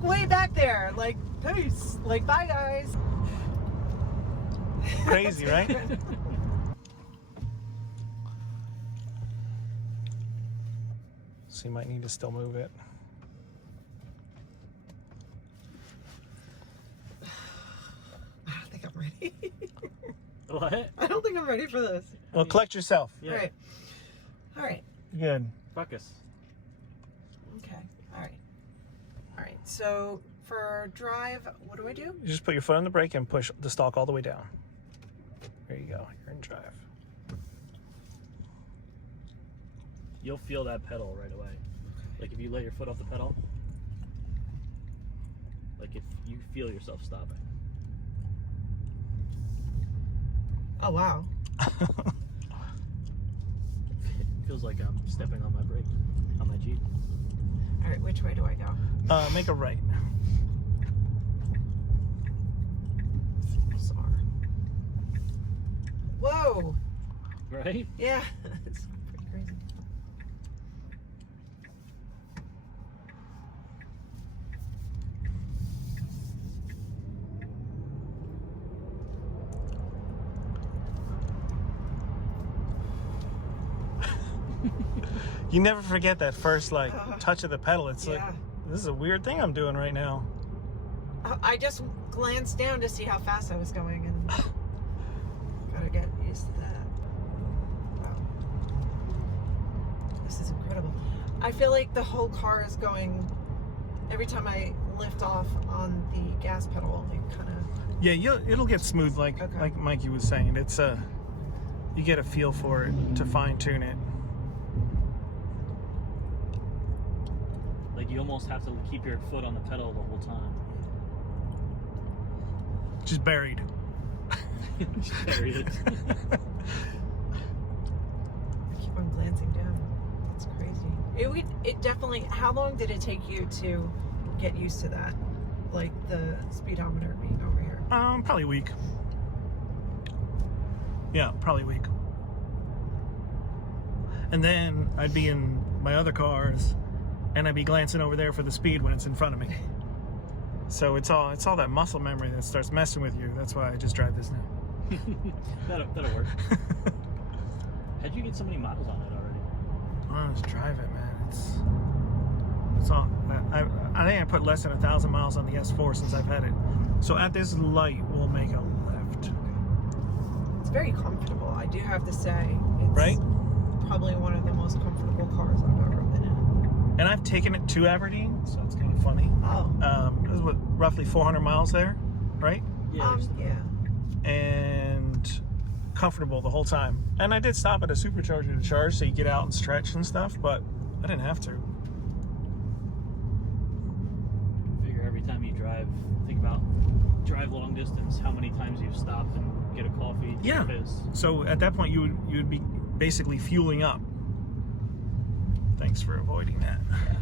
like way back there. Like, peace. Like, bye, guys. Crazy, right? So you might need to still move it. I don't think I'm ready. What? I don't think I'm ready for this. Well, collect yourself. Yeah. All right. All right. Good. Focus. Okay. All right. All right. So for drive, what do I do? You just put your foot on the brake and push the stalk all the way down. There you go. You're in drive. You'll feel that pedal right away. Like if you let your foot off the pedal, like if you feel yourself stopping. Oh, wow. It feels like I'm stepping on my brake, on my Jeep. All right. Which way do I go? Make a right. Sorry. Whoa. Right? Yeah. It's pretty crazy. You never forget that first like touch of the pedal. It's Yeah. like, this is a weird thing I'm doing right now. I just glanced down to see how fast I was going and gotta get used to that. Wow. This is incredible. I feel like the whole car is going, every time I lift off on the gas pedal, it kind of... Yeah, it'll get smooth like Okay. like Mikey was saying. It's you get a feel for it to fine tune it. Like you almost have to keep your foot on the pedal the whole time. Just buried. Just bury it. I keep on glancing down. It's crazy. It definitely, how long did it take you to get used to that? Like the speedometer being over here? Probably a week. Yeah, probably a week. And then I'd be in my other cars and I'd be glancing over there for the speed when it's in front of me. So it's all that muscle memory that starts messing with you. That's why I just drive this now. That'll work. How'd you get so many miles on it already? Oh, just drive it, man. It's all. I think I put less than 1,000 miles on the S4 since I've had it. So at this light, we'll make a left. It's very comfortable, I do have to say. It's Right? probably one of the most comfortable cars I've ever been in. And I've taken it to Aberdeen, so it's kind of funny. Oh. It was roughly 400 miles there, right? Yeah. Yeah. And comfortable the whole time. And I did stop at a supercharger to charge, so you get out and stretch and stuff, but I didn't have to. Figure every time you drive, think about drive long distance, how many times you've stopped and get a coffee, take Yeah. a piss. So at that point, you would be basically fueling up. Thanks for avoiding that. Yeah.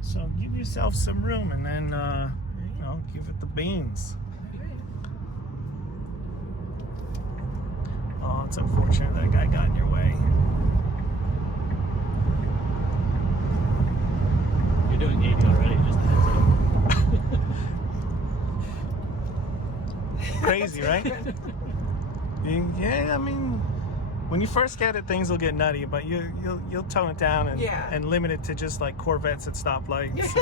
So give yourself some room, and then give it the beans. Oh, it's unfortunate that guy got in your way. You're doing 80 already, just a heads up. Crazy, right? Yeah, I mean, when you first get it, things will get nutty, but you'll tone it down and limit it to just like Corvettes at stoplights.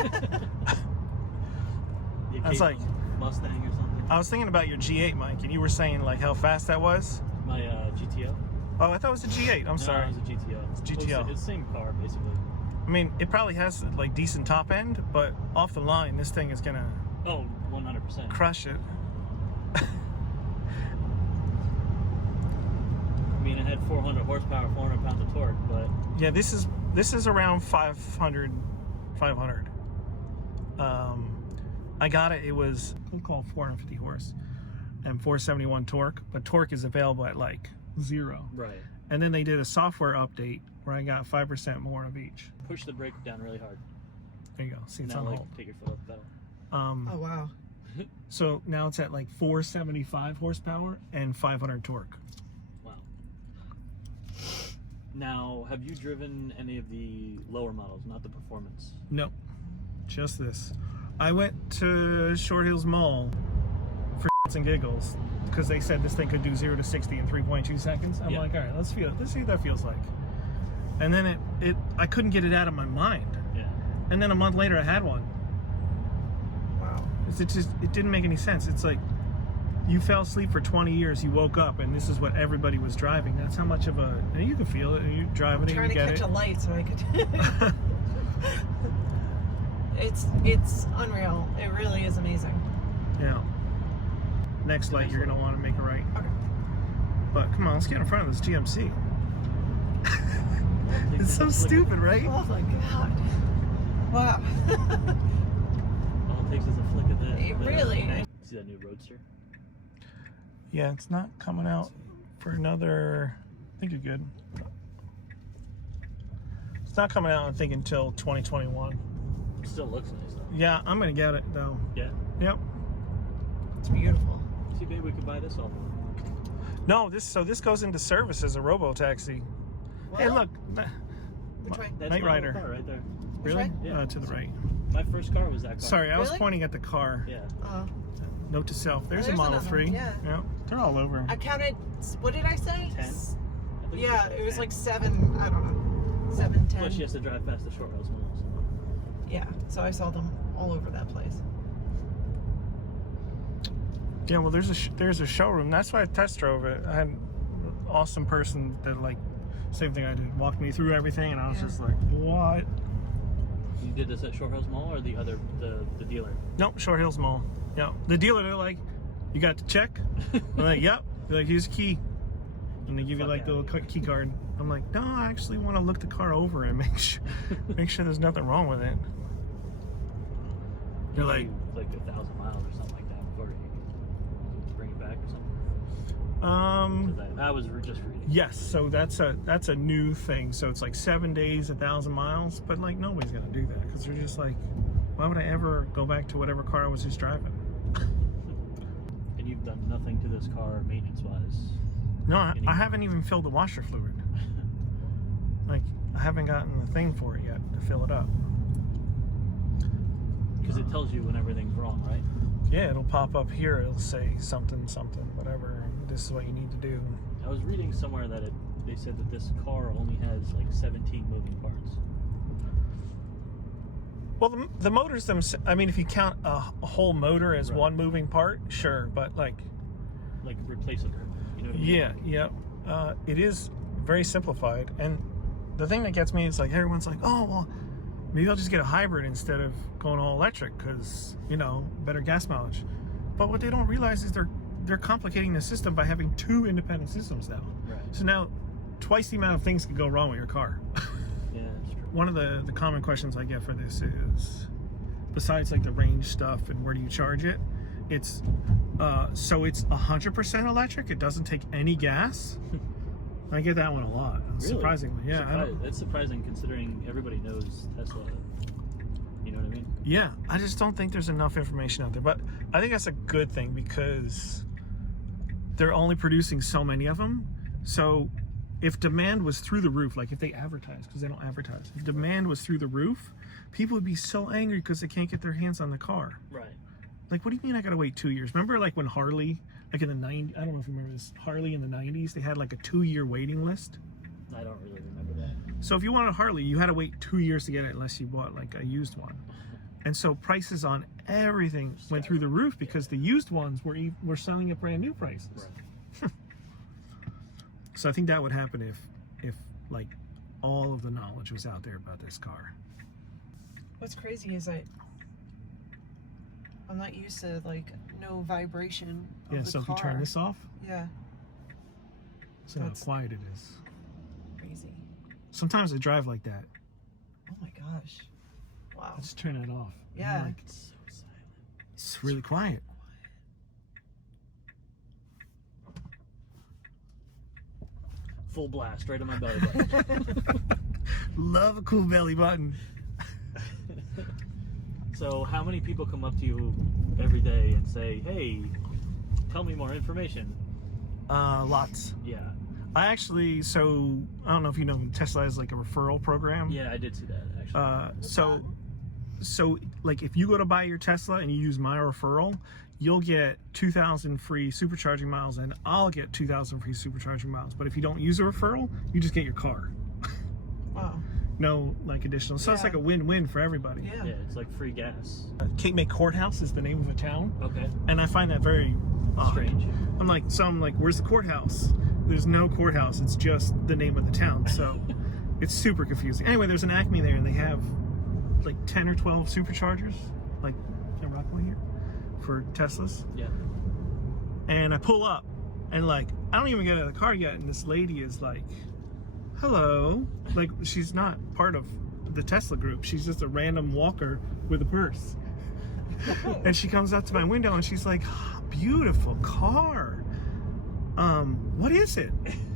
The I was like, Mustang or something. I was thinking about your G8, Mike, and you were saying like how fast that was. My GTO. Oh, I thought it was a G8. I'm sorry. No, it was a GTO. It's GTO. It's the same car, basically. I mean, it probably has like decent top end, but off the line, this thing is gonna Oh, 100%. crush it. I mean, it had 400 horsepower, 400 pounds of torque, but Yeah, this is around 500. I got it. It was called 450 horse and 471 torque, but torque is available at like 0. right. And then they did a software update where I got 5% more of each. Push the brake down really hard. There you go. See, it's Now, on like, hold. take your foot off the pedal. Oh, wow. So now it's at like 475 horsepower and 500 torque. Wow. Now, have you driven any of the lower models, not the performance? No. Just this. I went to Short Hills Mall for shits and giggles because they said this thing could do 0 to 60 in 3.2 seconds. I'm like, all right, let's see what that feels like. And then I couldn't get it out of my mind. Yeah. And then a month later, I had one. Wow. It didn't make any sense. It's like you fell asleep for 20 years, you woke up, and this is what everybody was driving. That's how much of a, and you can feel it. You're driving it, you get it. Trying to catch a light so I could. It's unreal. It really is amazing. Yeah. Next light, you're gonna want to make a right. Okay. But come on, let's get in front of this GMC. It's so stupid, right? Oh my god. Wow. All it takes is a flick of the Really? See that new Roadster? Yeah, it's not coming out for another. I think you're good. It's not coming out, I think, until 2021. It still looks nice though. Yeah, I'm gonna get it though. Yeah. Yep. It's beautiful. See, maybe we could buy this all. No, this goes into service as a robo-taxi. Hey, look. Which way? That's Night my Rider. car right there. Really? way? Yeah. To the right. My first car was that car. Sorry, I was Really? pointing at the car. Yeah. Note to self. There's a there's Model another 3. one, yeah. Yep. They're all over. I counted. What did I say? 10. I think Yeah, said it was 10. like 7. I don't know. 7, 10. Plus, she has to drive past the Short Hills Mall. So. Yeah. So I saw them all over that place. Yeah, well, there's a showroom. That's why I test drove it. I had an awesome person that, like, same thing I did. Walked me through everything, and I was just like, what? You did this at Short Hills Mall or the dealer? Nope, Short Hills Mall. Yeah. The dealer, they're like, you got the check? I'm like, yep. They're like, here's the key. And they give you, like, the little key card. I'm like, no, I actually want to look the car over and make sure there's nothing wrong with it. You're like 1,000 miles or something like that before you bring it back or something. I was just reading. yes, so that's a new thing. So it's like 7 days, 1,000 miles, but like nobody's gonna do that because they're just like, why would I ever go back to whatever car I was just driving? And you've done nothing to this car maintenance-wise. No, I haven't even filled the washer fluid. Like I haven't gotten the thing for it yet to fill it up. Because it tells you when everything's wrong, right? Yeah, it'll pop up here. It'll say something, whatever. This is what you need to do. I was reading somewhere that they said that this car only has like 17 moving parts. Well, the motors themselves, I mean, if you count a whole motor as one moving part, sure, but like replaceable. You know what I mean? Yeah. It is very simplified. And the thing that gets me is like, everyone's like, oh, well, maybe I'll just get a hybrid instead of going all electric because, you know, better gas mileage. But what they don't realize is they're complicating the system by having 2 independent systems now. Right. So now twice the amount of things can go wrong with your car. Yeah, that's true. One of the common questions I get for this is, besides like the range stuff and where do you charge it, it's so it's 100% electric. It doesn't take any gas. I get that one a lot, Really? surprisingly. Yeah, That's surprising considering everybody knows Tesla. You know what I mean? Yeah, I just don't think there's enough information out there. But I think that's a good thing because they're only producing so many of them. So if demand was through the roof, like if they advertise, because they don't advertise, if demand was through the roof, people would be so angry because they can't get their hands on the car. Right. Like, what do you mean I gotta wait 2 years? Remember like when Harley, like in the 90s, I don't know if you remember this, Harley in the 90s, they had like a 2-year waiting list. I don't really remember that. So if you wanted a Harley, you had to wait 2 years to get it unless you bought like a used one. And so prices on everything went through the roof because the used ones were selling at brand new prices. Right. So I think that would happen if like all of the knowledge was out there about this car. What's crazy is I'm not used to like no vibration of Yeah, the so if car. you turn this off, Yeah. so how That's quiet it is. Crazy. Sometimes I drive like that. Oh my gosh. Wow. I just turn that off. Yeah. I'm like, It's so silent. it's really quiet. Full blast right on my belly button. Love a cool belly button. So how many people come up to you every day and say, hey, tell me more information? Lots. Yeah. I actually, I don't know if you know, Tesla has like a referral program. Yeah, I did see that actually. so like if you go to buy your Tesla and you use my referral, you'll get 2,000 free supercharging miles, and I'll get 2,000 free supercharging miles. But if you don't use a referral, you just get your car. Wow. No like additional. So it's like a win-win for everybody. Yeah. Yeah, it's like free gas. Cape May Courthouse is the name of a town, Okay. and I find that very odd. Strange. I'm like, where's the courthouse? There's no courthouse. It's just the name of the town. So it's super confusing. Anyway, there's an Acme there, and they have like 10 or 12 superchargers, like in Rockaway here, for Teslas. Yeah. And I pull up, and like I don't even get out of the car yet, and this lady is like, "Hello," like she's not part of the Tesla group. She's just a random walker with a purse. And she comes up to my window and she's like, "Beautiful car. What is it?"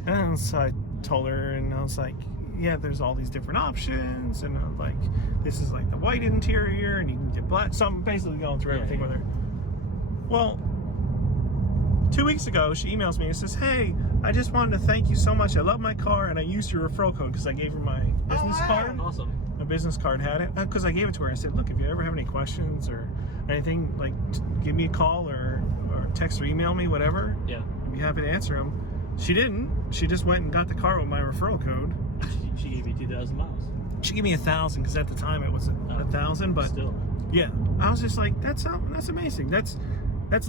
And so I told her, and I was like, "Yeah, there's all these different options, and I'm like, this is like the white interior, and you can get black." So I'm basically going through everything with her. Well, 2 weeks ago, she emails me and says, "Hey, I just wanted to thank you so much. I love my car, and I used your referral code because I gave her my business card. Awesome. My business card had it because I gave it to her. I said, look, if you ever have any questions or anything, like give me a call or text or email me, whatever. Yeah. I'd be happy to answer them." She didn't. She just went and got the car with my referral code. She gave you 2,000 miles. She gave me 1,000 because at the time it was 1,000. But Still. yeah, I was just like, that's amazing. That's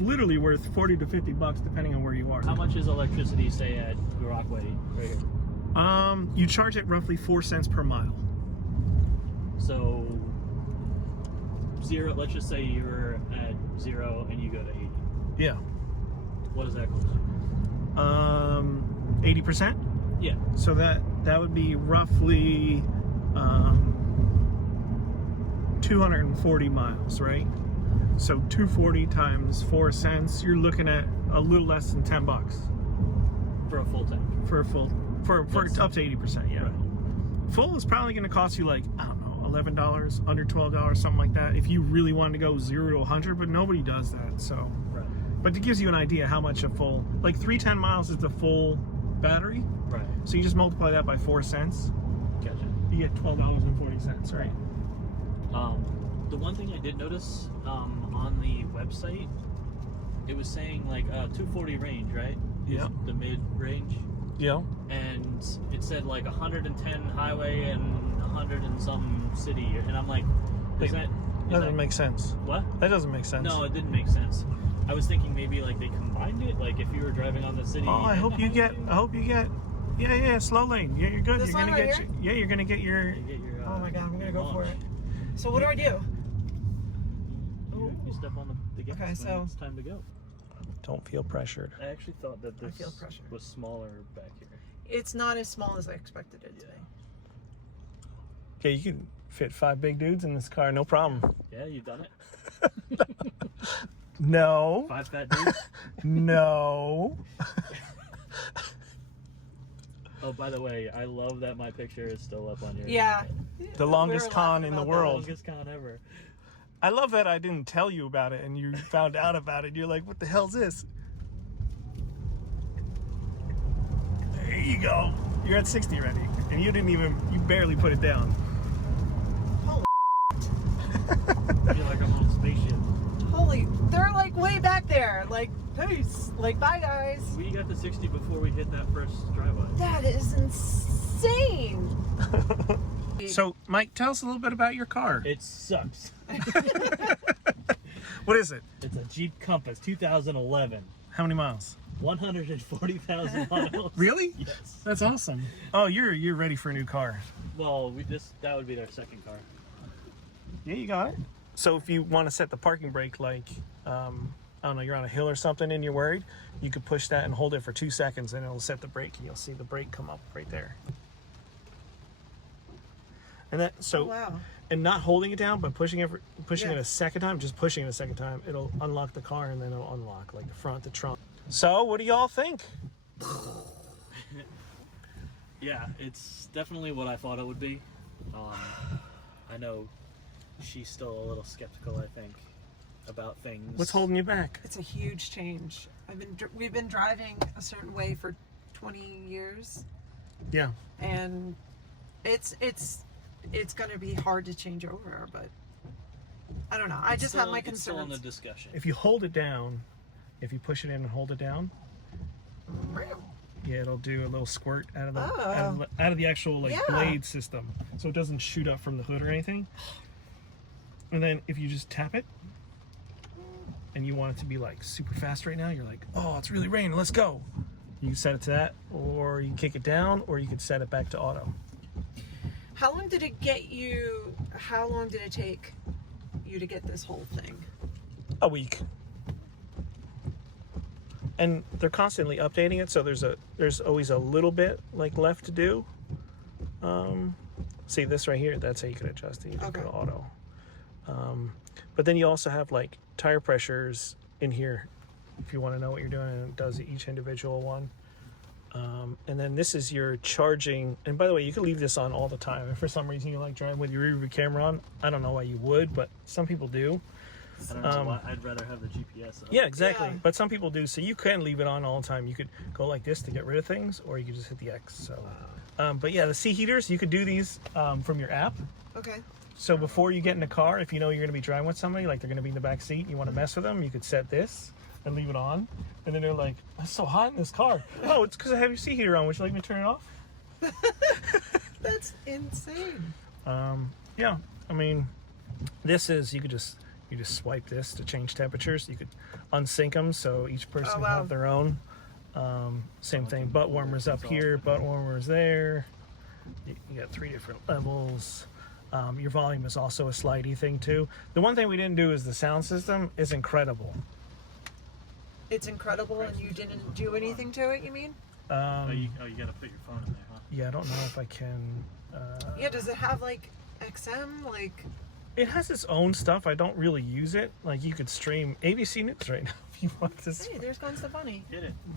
literally worth $40 to $50 depending on where you are. How much is electricity, say, at Rockaway right here? You charge it roughly 4 cents per mile. So, 0, let's just say you're at 0 and you go to 80. Yeah. What does that cost? 80%. Yeah. So that would be roughly 240 miles, right? So 240 times 4 cents, you're looking at a little less than $10 For a full tank. for a full for That's- up to 80%. Yeah. Right. Full is probably going to cost you like, I don't know, $11, under $12, something like that, if you really wanted to go 0 to 100. But nobody does that. So, Right. but it gives you an idea how much a full, like 310 miles is the full battery. Right. So you just multiply that by 4 cents. Gotcha. You get $12.40, right? The one thing I did notice on the website, it was saying like 240 range, right? Yeah. The mid range. Yeah. And it said like 110 highway and 100 and some city. And I'm like, Wait, that doesn't make sense. What? That doesn't make sense. No, it didn't make sense. I was thinking maybe like they combined it, like if you were driving on the city. Oh, I hope you get. Yeah, slow lane. Yeah, you're good. This You're one gonna right get. here? You're gonna get your. You get your, Oh my god, I'm gonna go for launch. it. So what do I do? You step on the gas. Okay, when so- it's time to go. Don't feel pressured. I actually thought that I this feel pressure. was smaller back here. It's not as small as I expected it to be. Okay, you can fit 5 big dudes in this car, no problem. Yeah, you've done it. No. 5 fat dudes. No. Oh, by the way, I love that my picture is still up on your. Yeah. The longest con in the world. Longest con ever. I love that I didn't tell you about it and you found out about it. You're like, what the hell's this? There you go. You're at 60 already. And you barely put it down. I feel like I'm on a spaceship. Holy, they're like way back there. Like, peace. Like, bye guys. We got to 60 before we hit that first drive-by. That is insane. So, Mike, tell us a little bit about your car. It sucks. What is it? It's a Jeep Compass 2011. How many miles? 140,000 miles. Really? Yes. That's awesome. Oh, you're ready for a new car. Well, that would be their second car. Yeah, you got it. So if you want to set the parking brake, like, I don't know, you're on a hill or something and you're worried, you could push that and hold it for 2 seconds and it'll set the brake and you'll see the brake come up right there. And that, so, Oh, wow. and not holding it down, but pushing it Yeah. a second time, just pushing it a second time, it'll unlock the car and then it'll unlock like the front, the trunk. So what do y'all think? Yeah, it's definitely what I thought it would be. I know she's still a little skeptical, I think, about things. What's holding you back? It's a huge change. We've been driving a certain way for 20 years, Yeah. and it's going to be hard to change over. But I don't know. I just have my It's still in the concerns. discussion. If you hold it down, if you push it in and hold it down, yeah, it'll do a little squirt out of the out of the actual like blade system, so it doesn't shoot up from the hood or anything. And then if you just tap it, and you want it to be like super fast right now, you're like, oh, it's really raining, let's go. You can set it to that, or you can kick it down, or you can set it back to auto. How long did it get you? How long did it take you to get this whole thing? A week. And they're constantly updating it, so there's always a little bit like left to do. See this right here, that's how you can adjust it. You can go to auto. But then you also have like tire pressures in here if you want to know what you're doing, and it does each individual one. And then this is your charging. And by the way, you can leave this on all the time. If for some reason you like driving with your rear view camera on, I don't know why you would, but some people do. I don't know why. I'd rather have the GPS up. Yeah, exactly. Yeah. But some people do, so you can leave it on all the time. You could go like this to get rid of things, or you could just hit the X. So, but yeah, the seat heaters, you could do these from your app. Okay. So before you get in the car, if you know you're going to be driving with somebody, like they're going to be in the back seat, and you want to mess with them, you could set this and leave it on. And then they're like, it's so hot in this car. Oh, it's because I have your seat heater on. Would you like me to turn it off? That's insane. Yeah, I mean, this is, you just swipe this to change temperatures. You could unsync them, so each person can have their own. Same thing, butt warmers up here, butt warmers there. You got 3 different levels. Your volume is also a slidey thing too. The one thing we didn't do is the sound system is incredible. It's incredible, and you didn't do anything to it, you mean? You gotta put your phone in there, huh? Yeah, I don't know if I can. Yeah, does it have like XM? Like, it has its own stuff. I don't really use it. Like you could stream ABC News right now if you want to. hey, there's Gwen Stefani. Get it.